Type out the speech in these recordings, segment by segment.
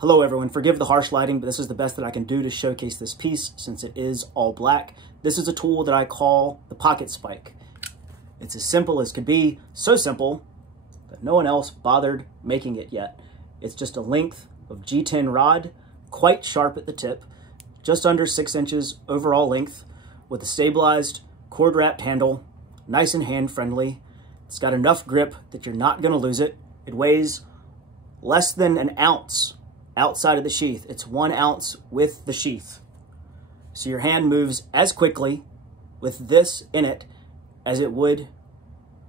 Hello everyone, forgive the harsh lighting, but this is the best that I can do to showcase this piece since it is all black. This is a tool that I call the pocket spike. It's as simple as could be, so simple that no one else bothered making it yet. It's just a length of G10 rod, quite sharp at the tip, just under 6 inches overall length, with a stabilized cord wrapped handle, nice and hand friendly. It's got enough grip that you're not gonna lose it. It weighs less than an ounce outside of the sheath. It's 1 ounce with the sheath. So your hand moves as quickly with this in it as it would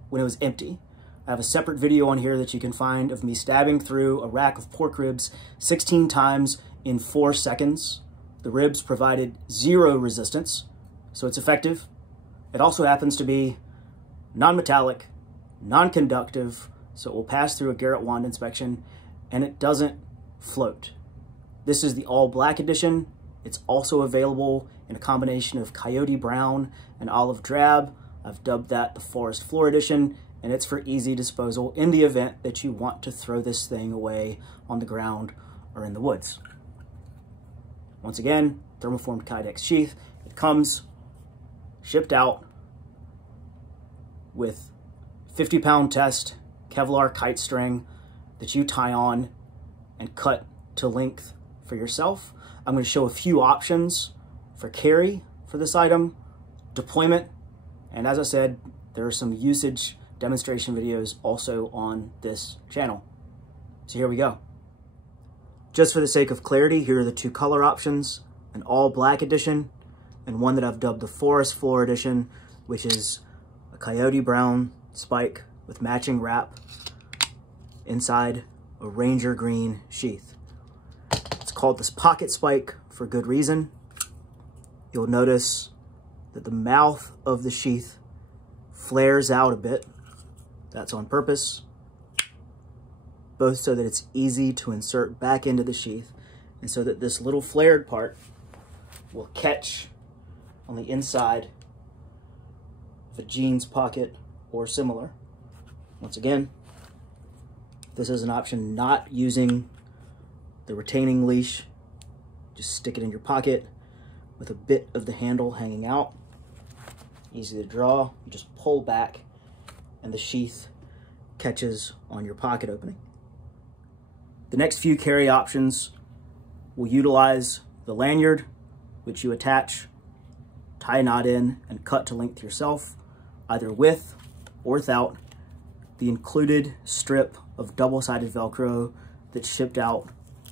when it was empty. I have a separate video on here that you can find of me stabbing through a rack of pork ribs 16 times in 4 seconds. The ribs provided 0 resistance, so it's effective. It also happens to be non-metallic, non-conductive, so it will pass through a Garrett wand inspection, and it doesn't float. This is the all black edition. It's also available in a combination of coyote brown and olive drab. I've dubbed that the forest floor edition, and it's for easy disposal in the event that you want to throw this thing away on the ground or in the woods. Once again, thermoformed Kydex sheath. It comes shipped out with 50-pound test Kevlar kite string that you tie on and cut to length for yourself. I'm going to show a few options for carry for this item, deployment, and as I said, there are some usage demonstration videos also on this channel. So here we go. Just for the sake of clarity, here are the 2 color options, an all black edition and one that I've dubbed the forest floor edition, which is a coyote brown spike with matching wrap inside a ranger green sheath. It's called this pocket spike for good reason. You'll notice that the mouth of the sheath flares out a bit. That's on purpose, both so that it's easy to insert back into the sheath and so that this little flared part will catch on the inside of a jeans pocket or similar. Once again, this is an option not using the retaining leash. Just stick it in your pocket with a bit of the handle hanging out. Easy to draw. You just pull back and the sheath catches on your pocket opening. The next few carry options will utilize the lanyard, which you attach, tie a knot in, and cut to length yourself, either with or without the included strip of double-sided Velcro that's shipped out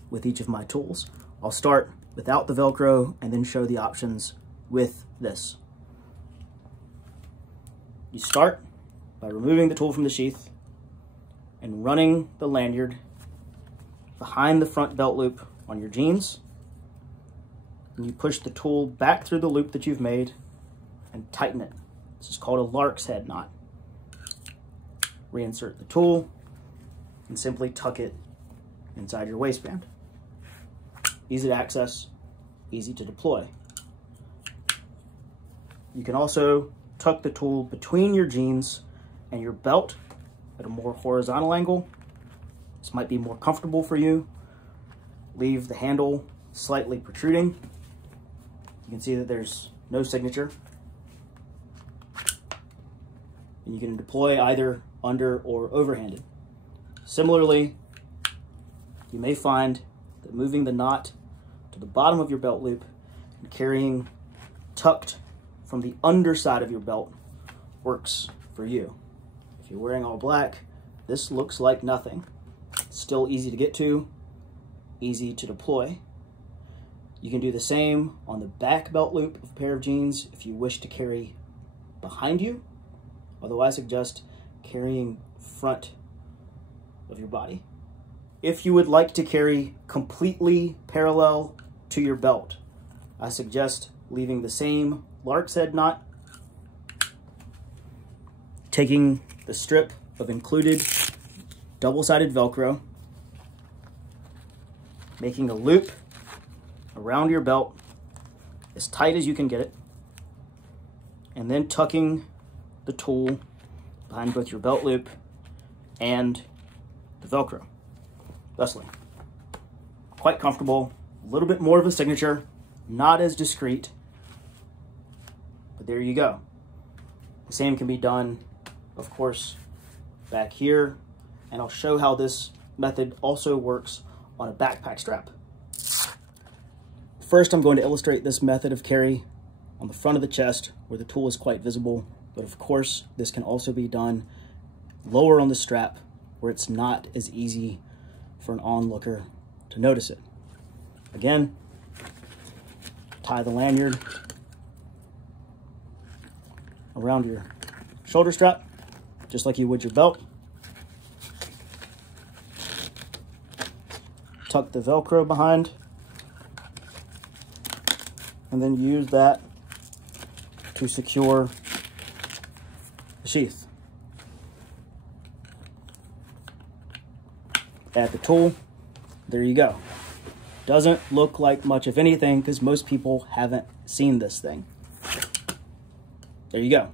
with each of my tools. I'll start without the Velcro and then show the options with this. You start by removing the tool from the sheath and running the lanyard behind the front belt loop on your jeans. And you push the tool back through the loop that you've made and tighten it. This is called a lark's head knot. Reinsert the tool and simply tuck it inside your waistband. Easy to access, easy to deploy. You can also tuck the tool between your jeans and your belt at a more horizontal angle. This might be more comfortable for you. Leave the handle slightly protruding. You can see that there's no signature. And you can deploy either under or overhanded. Similarly, you may find that moving the knot to the bottom of your belt loop and carrying tucked from the underside of your belt works for you. If you're wearing all black, this looks like nothing. It's still easy to get to, easy to deploy. You can do the same on the back belt loop of a pair of jeans if you wish to carry behind you, although I suggest carrying front of your body. If you would like to carry completely parallel to your belt, I suggest leaving the same lark's head knot, taking the strip of included double-sided Velcro, making a loop around your belt as tight as you can get it, and then tucking the tool behind both your belt loop and the Velcro, thusly. quite comfortable, a little bit more of a signature, not as discreet, but there you go. The same can be done, of course, back here, and I'll show how this method also works on a backpack strap. First, I'm going to illustrate this method of carry on the front of the chest where the tool is quite visible, but of course, this can also be done lower on the strap where it's not as easy for an onlooker to notice it. Again, tie the lanyard around your shoulder strap, just like you would your belt. Tuck the Velcro behind, and then use that to secure the sheath. Add the tool, there you go. Doesn't look like much of anything because most people haven't seen this thing. There you go.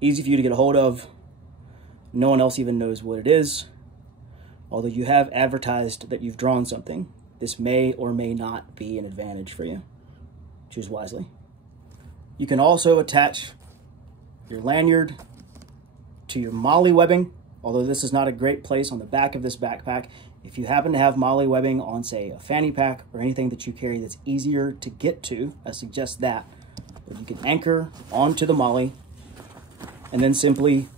Easy for you to get a hold of. No one else even knows what it is. Although you have advertised that you've drawn something, this may or may not be an advantage for you. Choose wisely. You can also attach your lanyard to your molly webbing, although this is not a great place on the back of this backpack. If you happen to have molly webbing on, say, a fanny pack or anything that you carry that's easier to get to, I suggest that. But you can anchor onto the molly and then simply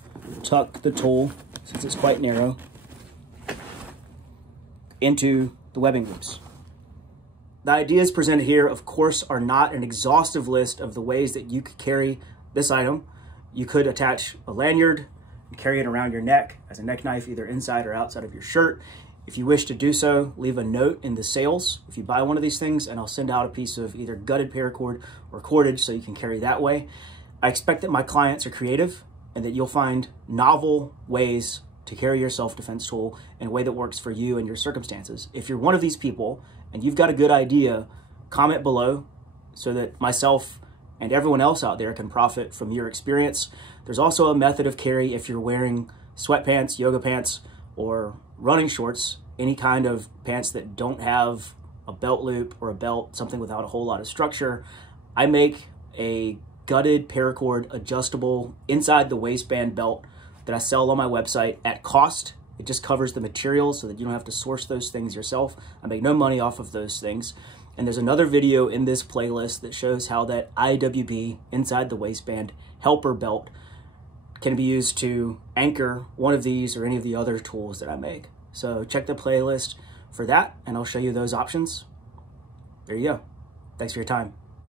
tuck the tool, since it's quite narrow, into the webbing loops. The ideas presented here, of course, are not an exhaustive list of the ways that you could carry this item. You could attach a lanyard and carry it around your neck as a neck knife, either inside or outside of your shirt. If you wish to do so, leave a note in the sales if you buy one of these things, and I'll send out a piece of either gutted paracord or cordage so you can carry that way. I expect that my clients are creative and that you'll find novel ways to carry your self-defense tool in a way that works for you and your circumstances. If you're one of these people and you've got a good idea, comment below so that myself and everyone else out there can profit from your experience. There's also a method of carry if you're wearing sweatpants, yoga pants, or running shorts, any kind of pants that don't have a belt loop or a belt, something without a whole lot of structure. I make a gutted paracord adjustable inside the waistband belt that I sell on my website at cost. It just covers the materials so that you don't have to source those things yourself. I make no money off of those things. And there's another video in this playlist that shows how that IWB inside the waistband helper belt can be used to anchor one of these or any of the other tools that I make. So check the playlist for that, and I'll show you those options. There you go. Thanks for your time.